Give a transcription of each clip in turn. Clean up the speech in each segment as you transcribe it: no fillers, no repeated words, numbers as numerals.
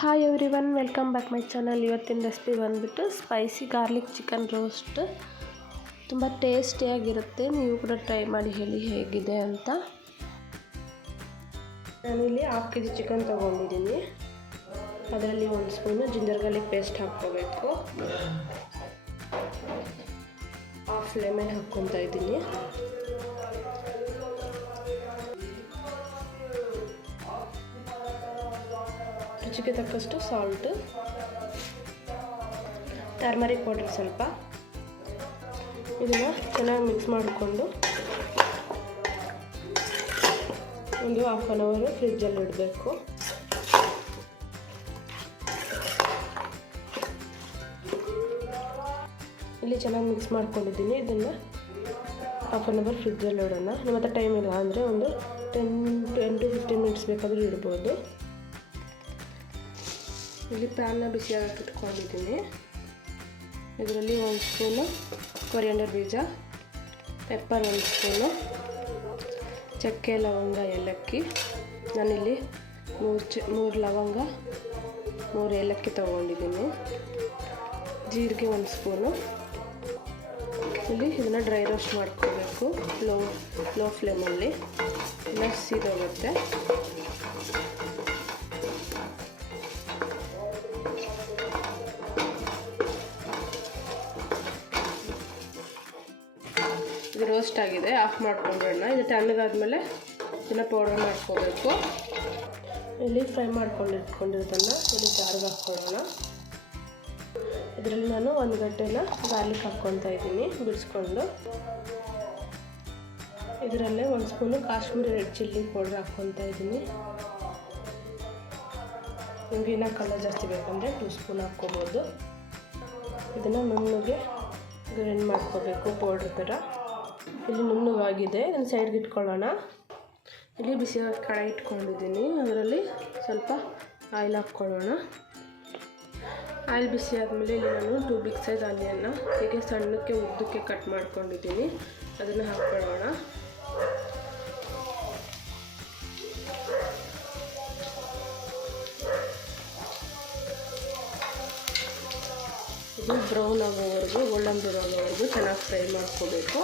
Hi everyone, welcome back my channel. ಇವತ್ತಿನ recipe ಬಂದುಬಿಟ್ಟು spicy garlic chicken roast. ತುಂಬ ಟೇಸ್ಟಿಯಾಗಿರುತ್ತೆ. ನೀವು ಕೂಡ ಟ್ರೈ ಮಾಡಿ ಹೇಳಿ ಹೇಗಿದೆ ಅಂತ. ನಾನಿಲ್ಲಿ 1/2 kg ಚಿಕನ್ ತೊಗೊಂಡಿದ್ದೀನಿ. ಅದರಲ್ಲಿ 1 ಸ್ಪೂನು ಜಿಂಜರ್ ಗಾರ್ಲಿಕ್ ಪೇಸ್ಟ್ ಹಾಕ್ಕೋಬೇಕು. 1/2 ಲೆಮನ್ ಹಾಕ್ಕೊತಾ ಇದ್ದೀನಿ. ರುಚಿಗೆ ತಕ್ಕಷ್ಟು ಸಾಲ್ಟ್, ಟರ್ಮರಿಕ್ ಪೌಡರ್ ಸ್ವಲ್ಪ. ಇದನ್ನು ಚೆನ್ನಾಗಿ ಮಿಕ್ಸ್ ಮಾಡಿಕೊಂಡು ಒಂದು 1/2 ಅವರ್ ಫ್ರಿಜ್ಜಲ್ಲಿ ಇಡಬೇಕು. ಇಲ್ಲಿ ಚೆನ್ನಾಗಿ ಮಿಕ್ಸ್ ಮಾಡ್ಕೊಂಡಿದ್ದೀನಿ. ಇದನ್ನು 1/2 ಅವರ್ ಫ್ರಿಜ್ಜಲ್ಲಿ ಇಡೋಣ. ನಿಮ್ಮ ಹತ್ರ ಟೈಮ್ ಇಲ್ಲ ಅಂದರೆ ಒಂದು 10 to 15 ಮಿನಿಟ್ಸ್ ಬೇಕಾದರೂ ಇಡ್ಬೋದು. ಇಲ್ಲಿ ಪ್ಯಾನ್ನ ಬಿಸಿಯಾಗಿ ಇಟ್ಕೊಂಡಿದ್ದೀನಿ. ಇದರಲ್ಲಿ 1 ಸ್ಪೂನು ಕೊರಿಯಂಡರ್ ಬೀಜ, ಪೆಪ್ಪರ್ 1 ಸ್ಪೂನು, ಚಕ್ಕೆ, ಲವಂಗ, ಏಲಕ್ಕಿ. ನಾನಿಲ್ಲಿ 3 ಲವಂಗ, 3 ಏಲಕ್ಕಿ ತೊಗೊಂಡಿದ್ದೀನಿ. ಜೀರಿಗೆ 1 ಸ್ಪೂನು. ಇಲ್ಲಿ ಇದನ್ನು ಡ್ರೈ ರೋಸ್ಟ್ ಮಾಡ್ಕೋಬೇಕು. ಲೋ ಫ್ಲೇಮಲ್ಲಿ ಇಲ್ಲ ಸೀದೋಗುತ್ತೆ. ಇದು ರೋಸ್ಟ್ ಆಗಿದೆ, ಆಫ್ ಮಾಡ್ಕೊಂಡ್ಬಿಡೋಣ. ಇದು ತಣ್ಣಗಾದ್ಮೇಲೆ ಇದನ್ನು ಪೌಡರ್ ಮಾಡ್ಕೋಬೇಕು. ಇಲ್ಲಿ ಫ್ರೈ ಮಾಡ್ಕೊಂಡಿಟ್ಕೊಂಡಿರೋದನ್ನು ಇಲ್ಲಿ ಜಾರಿಗೆ ಹಾಕ್ಕೊಳ್ಳೋಣ. ಇದರಲ್ಲಿ ನಾನು 1 ಗಡ್ಡೆನ ಗಾರ್ಲಿಕ್ ಹಾಕ್ಕೊತಾ ಇದ್ದೀನಿ ಬಿಡಿಸ್ಕೊಂಡು. ಇದರಲ್ಲೇ 1 spoon Kashmiri red chilli powder ಹಾಕ್ಕೊತಾ ಇದ್ದೀನಿ. ನಿಮಗೆ ಇನ್ನೂ ಕಲರ್ ಜಾಸ್ತಿ ಬೇಕಂದರೆ 2 ಸ್ಪೂನ್ ಹಾಕ್ಕೋಬೋದು. ಇದನ್ನು ನುಣ್ಣಗೆ ಗ್ರೈಂಡ್ ಮಾಡ್ಕೋಬೇಕು ಪೌಡ್ರ್ ಥರ. ಇಲ್ಲಿ ನುಣ್ಣಗಾಗಿದೆ. ಇದನ್ನು ಸೈಡ್ಗೆ ಇಟ್ಕೊಳ್ಳೋಣ. ಇಲ್ಲಿ ಬಿಸಿಯಾದ ಕಡಾಯಿ ಇಟ್ಕೊಂಡಿದ್ದೀನಿ. ಅದರಲ್ಲಿ ಸ್ವಲ್ಪ ಆಯಿಲ್ ಹಾಕ್ಕೊಳ್ಳೋಣ. ಆಯಿಲ್ ಬಿಸಿ ಆದಮೇಲೆ ಇಲ್ಲಿ ನಾನು 2 ಬಿಗ್ ಸೈಜ್ ಆನಿಯನ್ನ ಹೀಗೆ ಸಣ್ಣಕ್ಕೆ ಉದ್ದಕ್ಕೆ ಕಟ್ ಮಾಡ್ಕೊಂಡಿದ್ದೀನಿ. ಅದನ್ನು ಹಾಕ್ಕೊಳ್ಳೋಣ. ಇದು ಬ್ರೌನ್ ಆಗೋವರೆಗೂ, ಗೋಲ್ಡನ್ ಬ್ರೌನ್ ಆಗೋವರೆಗೂ ಚೆನ್ನಾಗಿ ಫ್ರೈ ಮಾಡ್ಕೋಬೇಕು.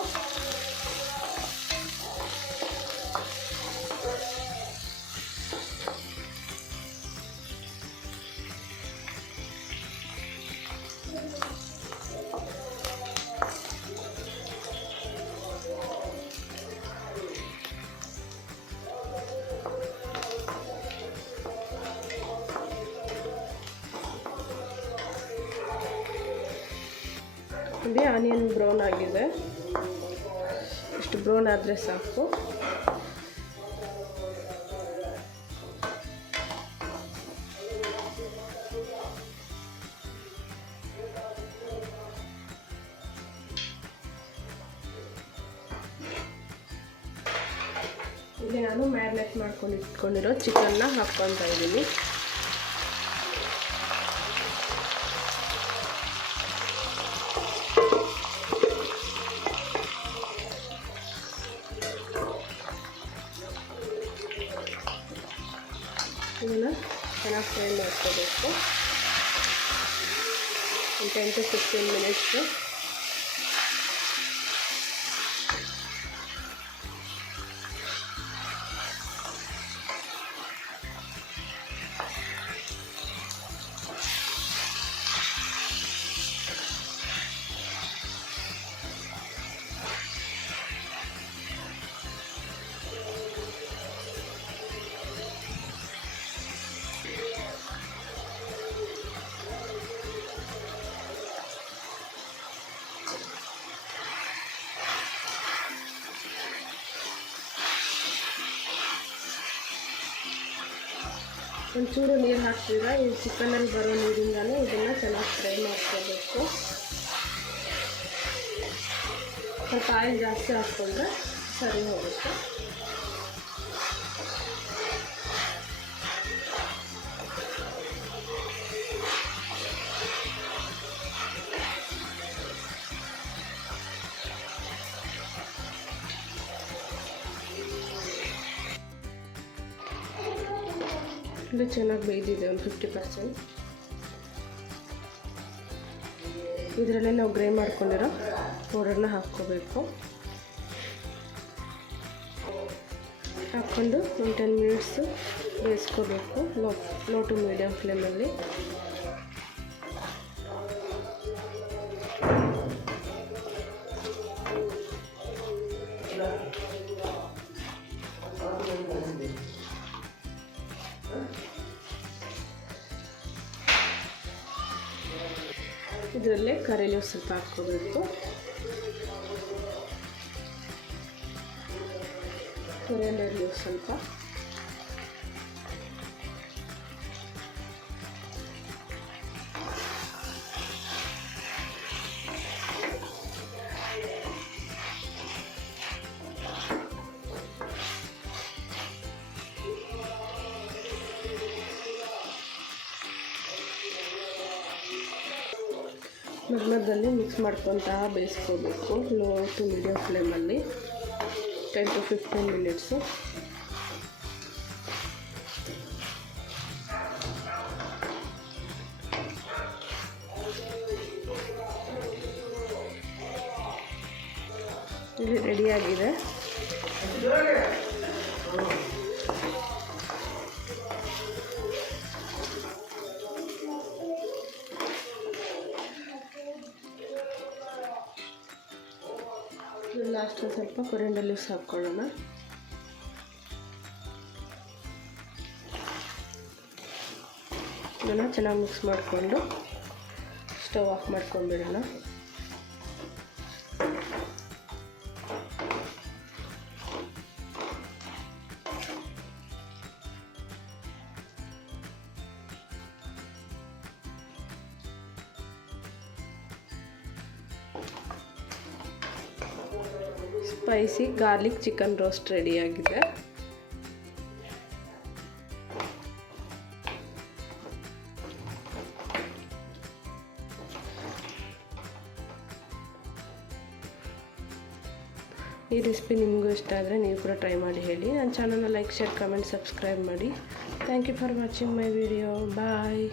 ಇಲ್ಲಿ ಆನಿಯನ್ ಬ್ರೌನ್ ಆಗಿದೆ. ಇಷ್ಟು ಬ್ರೌನ್ ಆದರೆ ಸಾಕು. ಇಲ್ಲಿ ನಾನು ಮ್ಯಾರಿನೇಟ್ ಇಟ್ಕೊಂಡಿರೋ ಚಿಕನ್ನ ಹಾಕ್ಕೊತಾ ಇದ್ದೀನಿ. ಇದನ್ನು ಚೆನ್ನಾಗಿ ಫ್ರೈ ಮಾಡ್ಕೋಬೇಕು. 10 to 15 ಮಿನಿಟ್ಸು. ಒಂಚೂರು ನೀರು ಹಾಕ್ತೀರಾ. ಈ ಚಿಕನಲ್ಲಿ ಬರೋ ನೀರಿಂದಲೇ ಇದನ್ನು ಚೆನ್ನಾಗಿ ಫ್ರೈ ಮಾಡ್ಕೋಬೇಕು. ಸ್ವಲ್ಪ ಆಯಿಲ್ ಜಾಸ್ತಿ ಹಾಕ್ಕೊಂಡ್ರೆ ಸರಿ ಹೋಗುತ್ತೆ. ಇದು ಚೆನ್ನಾಗಿ ಬೇಯ್ದಿದೆ, ಒಂದು 50%. ಇದರಲ್ಲೇ ನಾವು ಗ್ರೈಂಡ್ ಮಾಡ್ಕೊಂಡಿರೋ ಪೌಡರ್ನ ಹಾಕ್ಕೋಬೇಕು. ಹಾಕ್ಕೊಂಡು ಒಂದು 10 ಮಿನಿಟ್ಸು ಬೇಯಿಸ್ಕೋಬೇಕು ಲೋ ಟು ಮೀಡಿಯಮ್ ಫ್ಲೇಮಲ್ಲಿ. ಇದರಲ್ಲೇ ಕರಿ ಲೀವ್ಸ್ ಸ್ವಲ್ಪ ಹಾಕ್ಕೋಬೇಕು. ಕೊರಿಯಾಂಡರ್ ಲೀವ್ಸ್ ಸ್ವಲ್ಪ, ಮಧ್ಯದಲ್ಲಿ ಮಿಕ್ಸ್ ಮಾಡ್ಕೊತಾ ಬೇಯಿಸ್ಕೋಬೇಕು ಲೋ ಟು ಮೀಡಿಯಮ್ ಫ್ಲೇಮಲ್ಲಿ 10 to 15 ಮಿನಿಟ್ಸು. ಇಲ್ಲಿ ರೆಡಿಯಾಗಿದೆ. ಲಾಸ್ಟ್ ಸ್ವಲ್ಪ ಕೊರಿಯಾಂಡರ್ ಲೀವ್ಸ್ ಹಾಕ್ಕೊಳ್ಳೋಣ. ಇದನ್ನು ಚೆನ್ನಾಗಿ ಮಿಕ್ಸ್ ಮಾಡಿಕೊಂಡು ಸ್ಟವ್ ಆಫ್ ಮಾಡ್ಕೊಂಡ್ಬಿಡೋಣ. ಸ್ಪೈಸಿ ಗಾರ್ಲಿಕ್ ಚಿಕನ್ ರೋಸ್ಟ್ ರೆಡಿಯಾಗಿದೆ. ಈ ರೆಸಿಪಿ ನಿಮಗೂ ಇಷ್ಟ ಆದರೆ ನೀವು ಕೂಡ ಟ್ರೈ ಮಾಡಿ ಹೇಳಿ. ನನ್ನ ಚಾನಲ್ನ ಲೈಕ್, ಶೇರ್, ಕಮೆಂಟ್, ಸಬ್ಸ್ಕ್ರೈಬ್ ಮಾಡಿ. Thank you for watching my video. Bye.